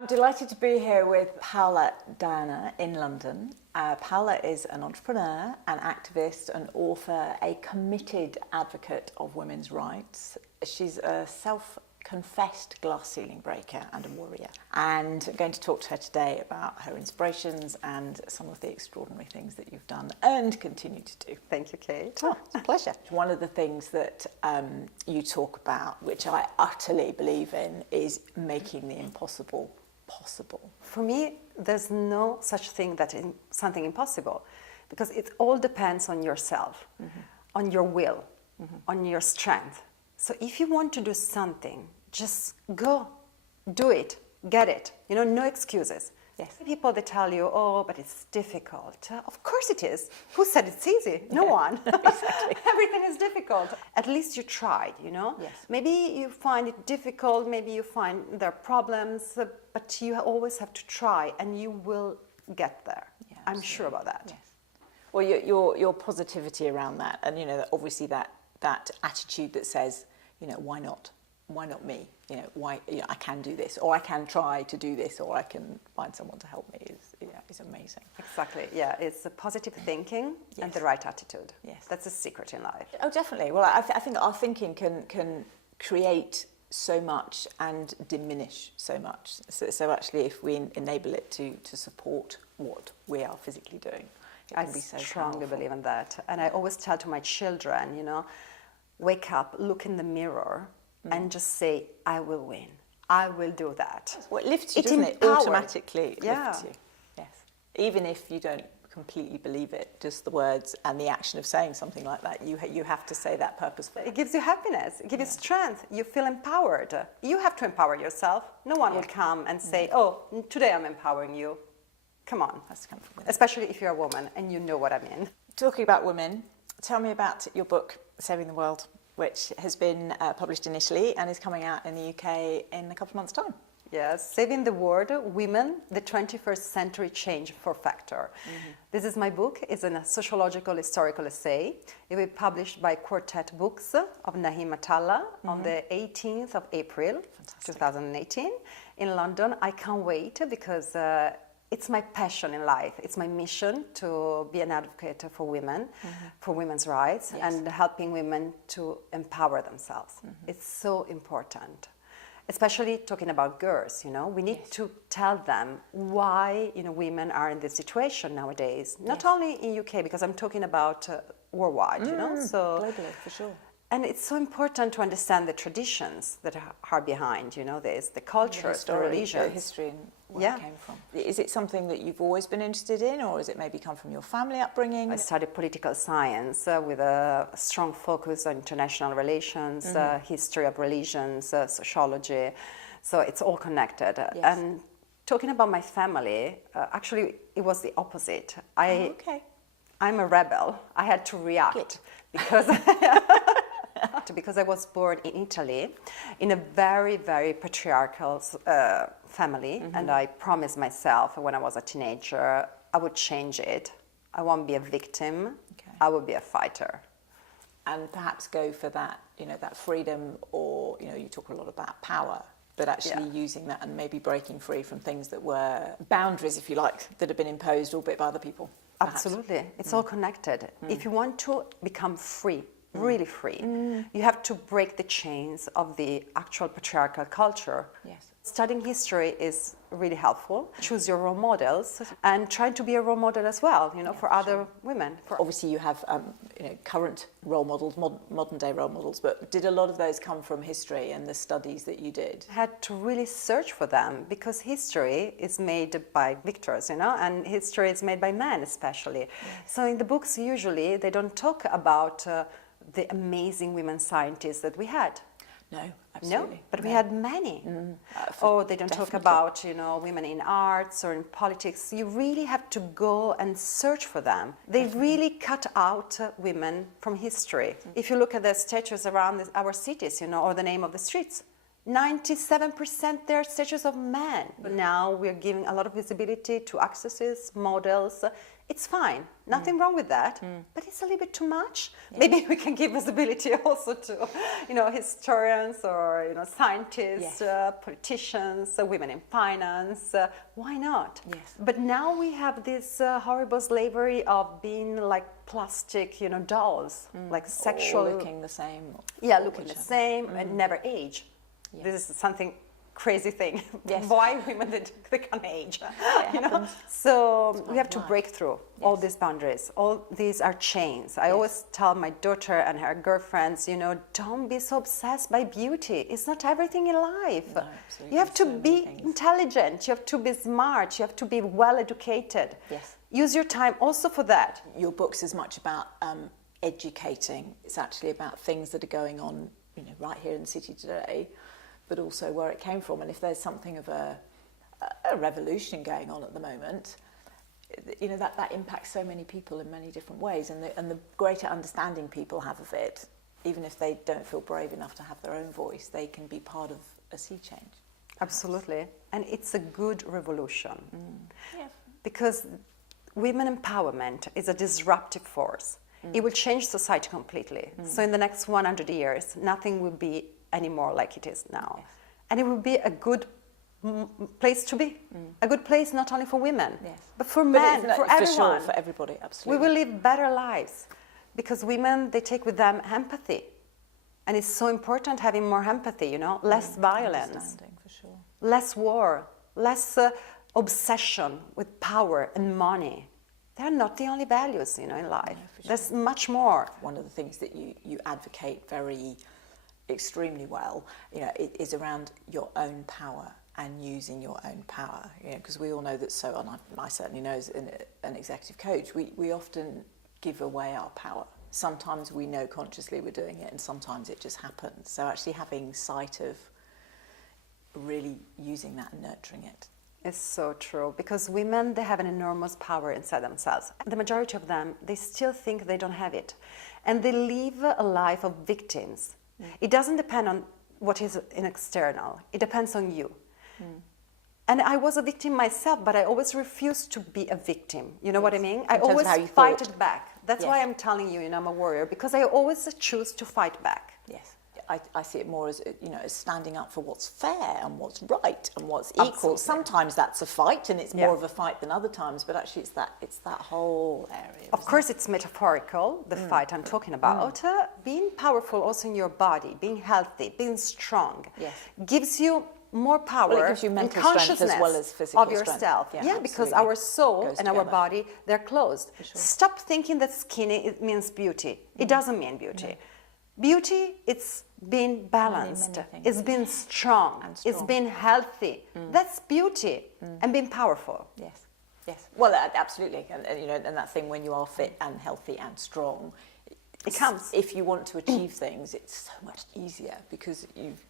I'm delighted to be here with Paola Diana in London. Paola is an entrepreneur, an activist, an author, a committed advocate of women's rights. She's a self-confessed glass ceiling breaker and a warrior. And I'm going to talk to her today about her inspirations and some of the extraordinary things that you've done and continue to do. Thank you, Kate. Oh, it's a pleasure. One of the things that you talk about, which I utterly believe in, is making the impossible possible. For me, there's no such thing that is something impossible, because it all depends on yourself, on your will, on your strength. So if you want to do something, just go, do it, get it. You know, no excuses. Yes. People that tell you, oh, but it's difficult. Of course it is. Who said it's easy? No one. Exactly. Everything is difficult. At least you tried, you know? Yes. Maybe you find it difficult, maybe you find there are problems, but you always have to try and you will get there. Yeah, I'm sure about that. Yes. Well, your positivity around that, and you know, obviously that attitude that says, you know, why not? Why not me? You know, why? You know, I can do this, or I can try to do this, or I can find someone to help me. Is amazing. Exactly. Yeah, it's a positive thinking and Yes. the right attitude. Yes. That's a secret in life. Oh, definitely. Well, I think our thinking can create so much and diminish so much. So actually, if we enable it to support what we are physically doing, it I can be so strongly powerful. believe in that. And I always tell to my children, you know, wake up, look in the mirror, and just say, I will win. I will do that. Well, it lifts you, It doesn't it? empowers. Automatically Yeah. lifts you. Yes. Even if you don't completely believe it, just the words and the action of saying something like that, you have to say that purposefully. It gives you happiness, it gives you strength, you feel empowered. You have to empower yourself. No one will come and say, oh, today I'm empowering you. Come on. Has to come from within. Especially if you're a woman and you know what I mean. Talking about women, tell me about your book, Saving the World, which has been published in Italy and is coming out in the UK in a couple of months' time. Yes, Saving the World, Women, the 21st Century Change for Factor. This is my book. It's a sociological historical essay. It will be published by Quartet Books of Naheem Atalla on the 18th of April, 2018 in London. I can't wait because it's my passion in life. It's my mission to be an advocate for women, for women's rights, and helping women to empower themselves. It's so important. Especially talking about girls, you know, we need to tell them why, you know, women are in this situation nowadays. Not only in UK, because I'm talking about worldwide, you know, so globally, for sure. And it's so important to understand the traditions that are behind, you know, there's the cultures, the religions. The history and where it came from. Is it something that you've always been interested in, or has it maybe come from your family upbringing? I studied political science with a strong focus on international relations, history of religions, sociology. So it's all connected. And talking about my family, actually, it was the opposite. I'm a rebel. I had to react because I was born in Italy in a very, very patriarchal family, and I promised myself when I was a teenager I would change it. I won't be a victim. I will be a fighter. And perhaps go for that, you know, that freedom, or, you know, you talk a lot about power, but actually using that and maybe breaking free from things that were boundaries, if you like, that have been imposed, albeit by other people. Perhaps. Absolutely. It's all connected. If you want to become free, really free, you have to break the chains of the actual patriarchal culture. Yes. Studying history is really helpful. Choose your role models and try to be a role model as well, you know, for other women. Obviously, you have you know, current role models, modern day role models, but did a lot of those come from history and the studies that you did? I had to really search for them because history is made by victors, you know, and history is made by men especially. So in the books, usually, they don't talk about the amazing women scientists that we had. No, absolutely. No, but we had many. Or they don't talk about, you know, women in arts or in politics. You really have to go and search for them. They really cut out women from history. If you look at the statues around our cities, you know, or the name of the streets, 97% they're statues of men. But now we're giving a lot of visibility to actresses, models, It's fine, nothing wrong with that, but it's a little bit too much. Maybe we can give visibility also to, historians or, scientists, politicians, women in finance. Why not? Yes. But now we have this horrible slavery of being like plastic, dolls, like sexual. All looking the same. Yeah, looking the same and never age. Yes. This is something crazy thing. Yes. Why women they can age? So we have to break through all these boundaries. All these are chains. I always tell my daughter and her girlfriends, don't be so obsessed by beauty. It's not everything in life. No, absolutely. You have to So be many things. intelligent. You have to be smart. You have to be well educated. Yes. Use your time also for that. Your book's as much about educating. It's actually about things that are going on, right here in the city today, but also where it came from. And if there's something of a revolution going on at the moment, that impacts so many people in many different ways. And the greater understanding people have of it, even if they don't feel brave enough to have their own voice, they can be part of a sea change. Absolutely. And it's a good revolution. Yeah. Because women empowerment is a disruptive force. It will change society completely. So in the next 100 years, nothing will be anymore like it is now. Yes. And it will be a good place to be. A good place not only for women, but for men, for everyone. Sure, for everybody, absolutely. We will live better lives. Because women, they take with them empathy. And it's so important having more empathy, less violence, Understanding, for sure. less war, less obsession with power and money. They're not the only values, in life. No, for sure. There's much more. One of the things that you advocate very extremely well, is around your own power and using your own power. Because we all know that and I certainly know as an executive coach, we often give away our power. Sometimes we know consciously we're doing it, and sometimes it just happens. So actually having sight of really using that and nurturing it. It's so true, because women, they have an enormous power inside themselves. The majority of them, they still think they don't have it. And they live a life of victims. It doesn't depend on what is in external. It depends on you. And I was a victim myself, but I always refused to be a victim. You know what I mean? I always fight it back. That's why I'm telling you, I'm a warrior, because I always choose to fight back. Yes. I see it more as, as standing up for what's fair and what's right and what's equal. Absolutely. Sometimes that's a fight, and it's more of a fight than other times, but actually it's that whole area. Of course, it's metaphorical, the fight I'm talking about. Being powerful also in your body, being healthy, being strong, gives you more power it gives you mental and strength consciousness as well as physical of yourself. strength. Because our soul and our together. body, they're closed. Sure. Stop thinking that skinny it means beauty. It doesn't mean beauty. No. Beauty, it's being balanced, many it's being strong, it's being healthy. That's beauty and being powerful. Yes, yes. Well, absolutely, and that thing when you are fit and healthy and strong, it comes. If you want to achieve things, it's so much easier because you've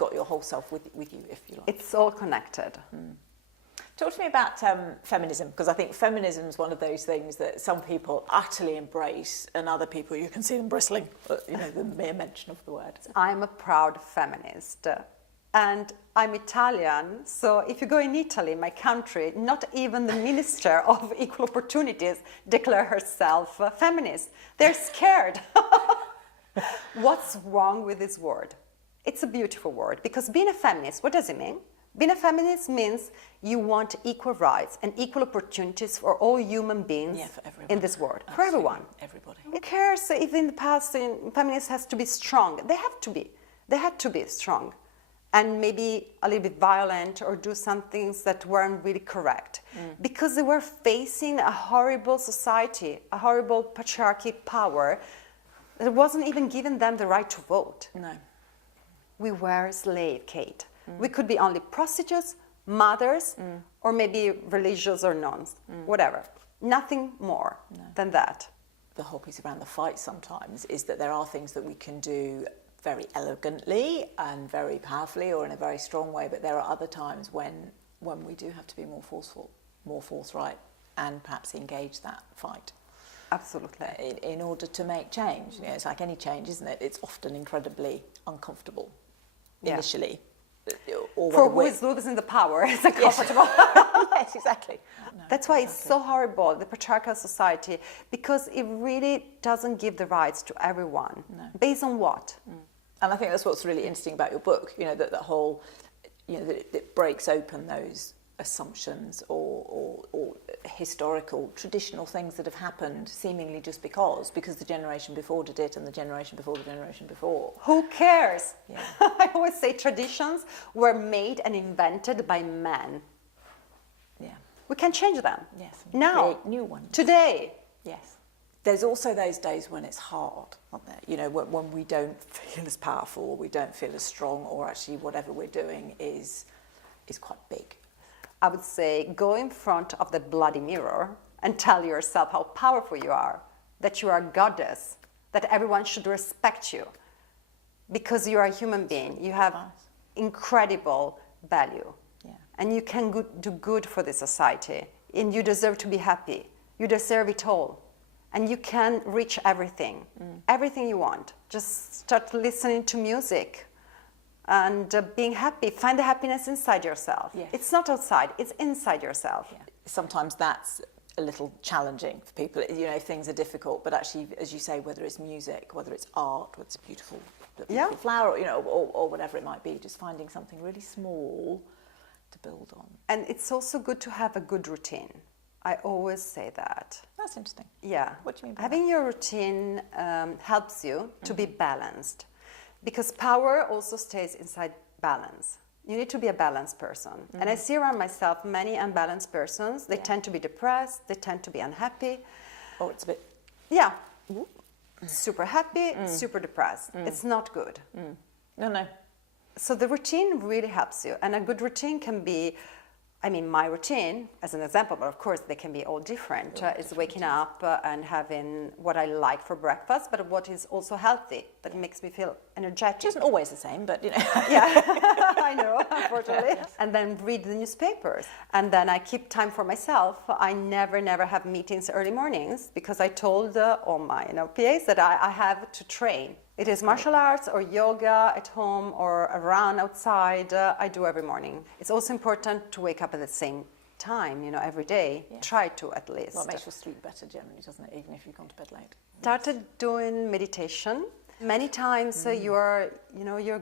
got your whole self with you, if you like. It's all connected. Talk to me about feminism, because I think feminism is one of those things that some people utterly embrace, and other people, you can see them bristling at, the mere mention of the word. I'm a proud feminist, and I'm Italian, so if you go in Italy, my country, not even the Minister of Equal Opportunities declare herself a feminist. They're scared. What's wrong with this word? It's a beautiful word, because being a feminist, what does it mean? Being a feminist means you want equal rights and equal opportunities for all human beings in this world. Absolutely. For everyone. Everybody. Who cares if in the past feminists has to be strong? They have to be. They had to be strong. And maybe a little bit violent or do some things that weren't really correct. Because they were facing a horrible society, a horrible patriarchy power that wasn't even giving them the right to vote. No. We were slaves, Kate. We could be only prostitutes, mothers, or maybe religious or nuns, whatever. Nothing more than that. The whole piece around the fight sometimes is that there are things that we can do very elegantly and very powerfully or in a very strong way, but there are other times when we do have to be more forceful, more forthright, and perhaps engage that fight. Absolutely. In order to make change. It's like any change, isn't it? It's often incredibly uncomfortable initially. or For whether who is losing the power, it's uncomfortable. Yes, exactly. No, That's why it's so horrible, the patriarchal society, because it really doesn't give the rights to everyone. No. Based on what? And I think that's what's really interesting about your book, you know, that whole, you know, that it breaks open those assumptions or historical, traditional things that have happened seemingly just because the generation before did it and the generation before the generation before. Who cares? Yeah. I always say traditions were made and invented by men. Yeah. We can change them. Yes. Now. Create new ones. Today. Yes. There's also those days when it's hard, aren't there? You know, when we don't feel as powerful, or we don't feel as strong, or actually whatever we're doing is quite big. I would say go in front of the bloody mirror and tell yourself how powerful you are, that you are a goddess, that everyone should respect you because you are a human being. You have incredible value. Yeah. And you can do good for the society. And you deserve to be happy. You deserve it all. And you can reach everything, everything you want. Just start listening to music and being happy. Find the happiness inside yourself. Yes. It's not outside, it's inside yourself. Yeah. Sometimes that's a little challenging for people, you know, if things are difficult, but actually, as you say, whether it's music, whether it's art, whether it's a beautiful flower, you know, or whatever it might be, just finding something really small to build on. And it's also good to have a good routine. I always say that. That's interesting. Yeah. What do you mean by Having your routine helps you to be balanced, because power also stays inside balance. You need to be a balanced person. And I see around myself many unbalanced persons. They tend to be depressed, they tend to be unhappy. Oh, it's a bit... Yeah. Super happy, super depressed. It's not good. No. So the routine really helps you. And a good routine can be, I mean, my routine, as an example, but of course they can be all different, is waking up and having what I like for breakfast, but what is also healthy, that makes me feel energetic. It isn't always the same, but, you know. Yeah, I know, unfortunately. Yes. And then read the newspapers. And then I keep time for myself. I never have meetings early mornings because I told all my PAs that I have to train. It is martial arts or yoga at home or a run outside. I do every morning. It's also important to wake up at the same time, every day. Yes. Try to at least. Well, it makes you sleep better generally, doesn't it? Even if you've gone to bed late. Started doing meditation. Many times you're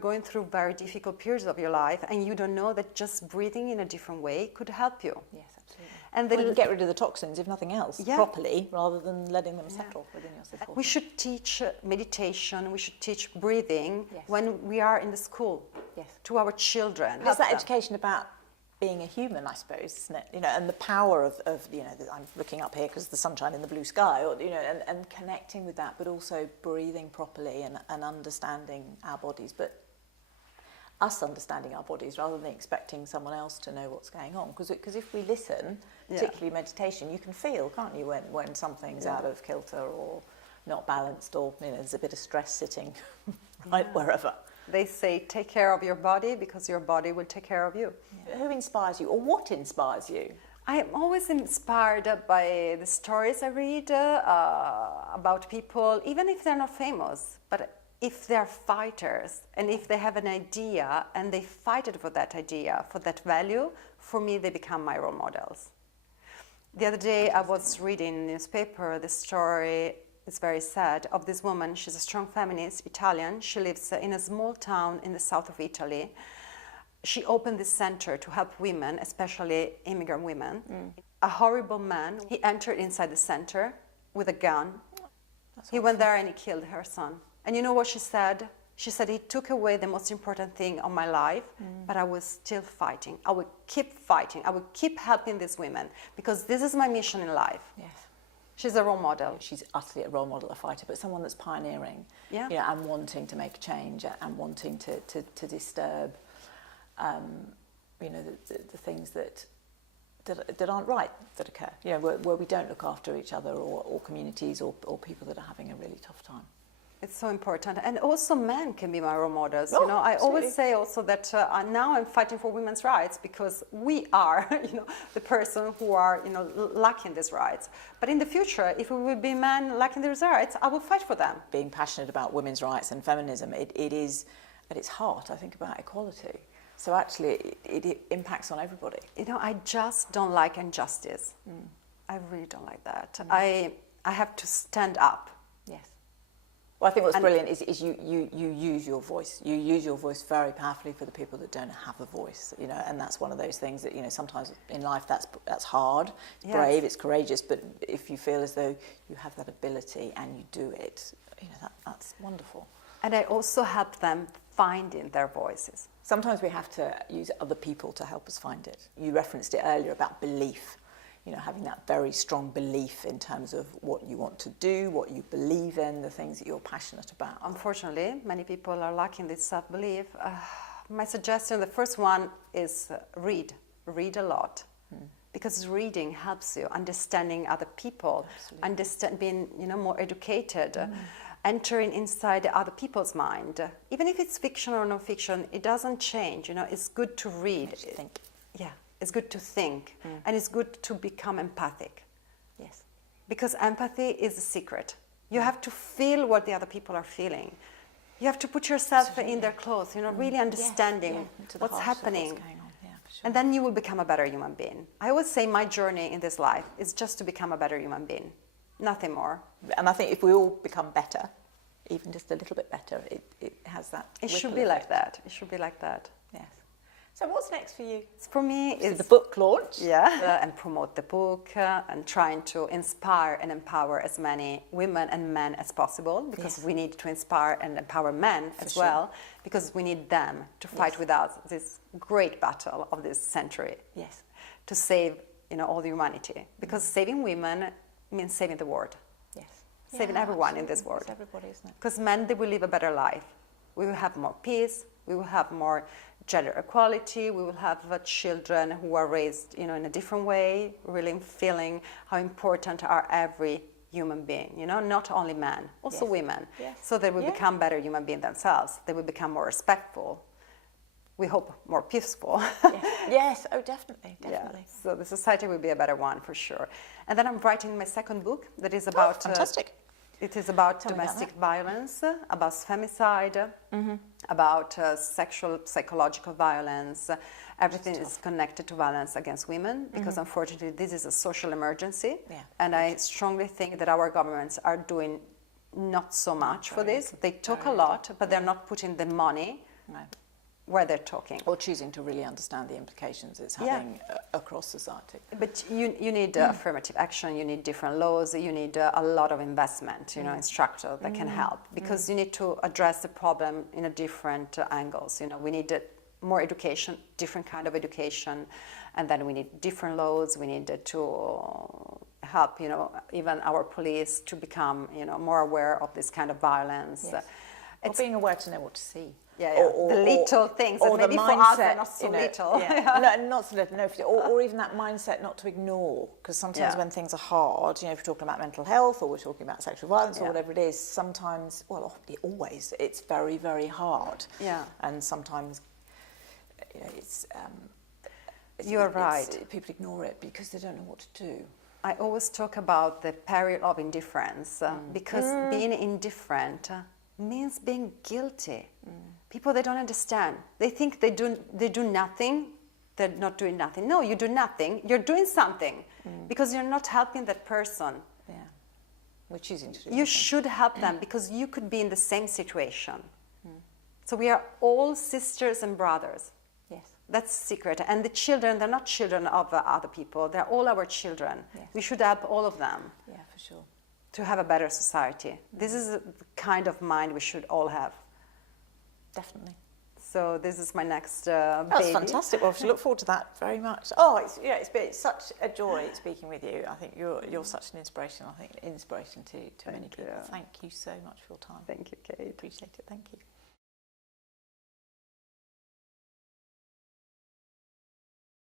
going through very difficult periods of your life and you don't know that just breathing in a different way could help you. Yes, absolutely. And then you get rid of the toxins, if nothing else, properly, rather than letting them settle within your system. We should teach meditation, we should teach breathing when we are in the school to our children. There's that education about being a human, I suppose, isn't it? And the power of I'm looking up here because of the sunshine in the blue sky, and connecting with that, but also breathing properly and understanding our bodies, but us understanding our bodies rather than expecting someone else to know what's going on. Because if we listen, particularly meditation, you can feel, can't you, when something's out of kilter or not balanced, or there's a bit of stress sitting wherever. They say, take care of your body because your body will take care of you. Yeah. Who inspires you, or what inspires you? I am always inspired by the stories I read about people, even if they're not famous, but if they're fighters and if they have an idea and they fight it for that idea, for that value, for me they become my role models. The other day I was reading in the newspaper the story, it's very sad, of this woman. She's a strong feminist, Italian. She lives in a small town in the south of Italy. She opened this center to help women, especially immigrant women. A horrible man, he entered inside the center with a gun. He went there and he killed her son. And you know what she said? She said, he took away the most important thing of my life, but I was still fighting. I will keep fighting. I will keep helping these women because this is my mission in life. Yes. She's a role model. She's utterly a role model, a fighter, but someone that's pioneering, and wanting to make a change and wanting to disturb, the things that aren't right that occur. Where we don't look after each other or communities or people that are having a really tough time. It's so important. And also men can be my role models. Oh, I absolutely. always say also that now I'm fighting for women's rights because we are, the person who are, lacking these rights. But in the future, if we will be men lacking these rights, I will fight for them. Being passionate about women's rights and feminism, it is at its heart, I think, about equality. So actually, it impacts on everybody. You know, I just don't like injustice. I really don't like that. I have to stand up. Yes. Well, I think what's brilliant is you use your voice. You use your voice very powerfully for the people that don't have a voice, you know, and that's one of those things that, you know, sometimes in life that's hard, it's brave, it's courageous, but if you feel as though you have that ability and you do it, you know, that's wonderful. And I also help them finding their voices. Sometimes we have to use other people to help us find it. You referenced it earlier about belief. You know, having that very strong belief in terms of what you want to do, what you believe in, the things that you're passionate about. Unfortunately, many people are lacking this self-belief. My suggestion, the first one is read. Read a lot. Because reading helps you understanding other people, being, you know, more educated, entering inside other people's mind. Even if it's fiction or non-fiction, it doesn't change. You know, it's good to read. Makes you think. Yeah. It's good to think, and it's good to become empathic. Yes. Because empathy is a secret. You have to feel what the other people are feeling. You have to put yourself in their clothes, you know, really understanding what's happening. What's going on. Yeah, for sure. And then you will become a better human being. I always say my journey in this life is just to become a better human being, nothing more. And I think if we all become better, even just a little bit better, it has that. It should be like that. It should be like that. Yes. So what's next for you? For me, it's the book launch. Yeah, and promote the book and trying to inspire and empower as many women and men as possible, because we need to inspire and empower men as well, because we need them to fight with us this great battle of this century. Yes. To save, you know, all the humanity, because saving women means saving the world. Yes. Saving everyone in this world. It's everybody, isn't it? Because men, they will live a better life. We will have more peace. We will have more gender equality. We will have children who are raised, you know, in a different way, really feeling how important are every human being, you know, not only men, also women. Yes. So they will become better human beings themselves. They will become more respectful. We hope more peaceful. Yes. Oh, definitely. Yeah. So the society will be a better one for sure. And then I'm writing my second book that is about fantastic. It is about domestic violence, about femicide, about sexual, psychological violence. Everything is connected to violence against women, because unfortunately this is a social emergency. Yeah. And I strongly think that our governments are doing not so much for this. They talk a lot, but they're not putting the money where they're talking. Or choosing to really understand the implications it's having across society. But you need affirmative action, you need different laws, you need a lot of investment, you know, in structure that can help. Because you need to address the problem in a different angles. You know, we need more education, different kind of education, and then we need different laws, we need to help, you know, even our police to become, you know, more aware of this kind of violence. Yes. Or being aware to know what to see. Or the little things, or that maybe the for mindset, us are not so little. No, not so little, no, or even that mindset not to ignore, because sometimes when things are hard, you know, if we're talking about mental health or we're talking about sexual violence or whatever it is, sometimes, well, always, it's very, very hard. Yeah. And sometimes, you know, you're right. People ignore it because they don't know what to do. I always talk about the peril of indifference, because being indifferent means being guilty. People, they don't understand. They think they do nothing, they're not doing nothing. No, you do nothing, you're doing something, because you're not helping that person. Yeah, we're choosing to do You should help them, because you could be in the same situation. So we are all sisters and brothers. Yes. That's the secret. And the children, they're not children of other people, they're all our children. Yes. We should help all of them. Yeah, for sure. To have a better society. This is the kind of mind we should all have. Definitely. So this is my next That's baby. fantastic. Well, I look forward to that very much. Oh, it's been such a joy speaking with you. I think you're such an inspiration. I think an inspiration to many people. Thank you so much for your time. Thank you, Kate. Appreciate it. Thank you.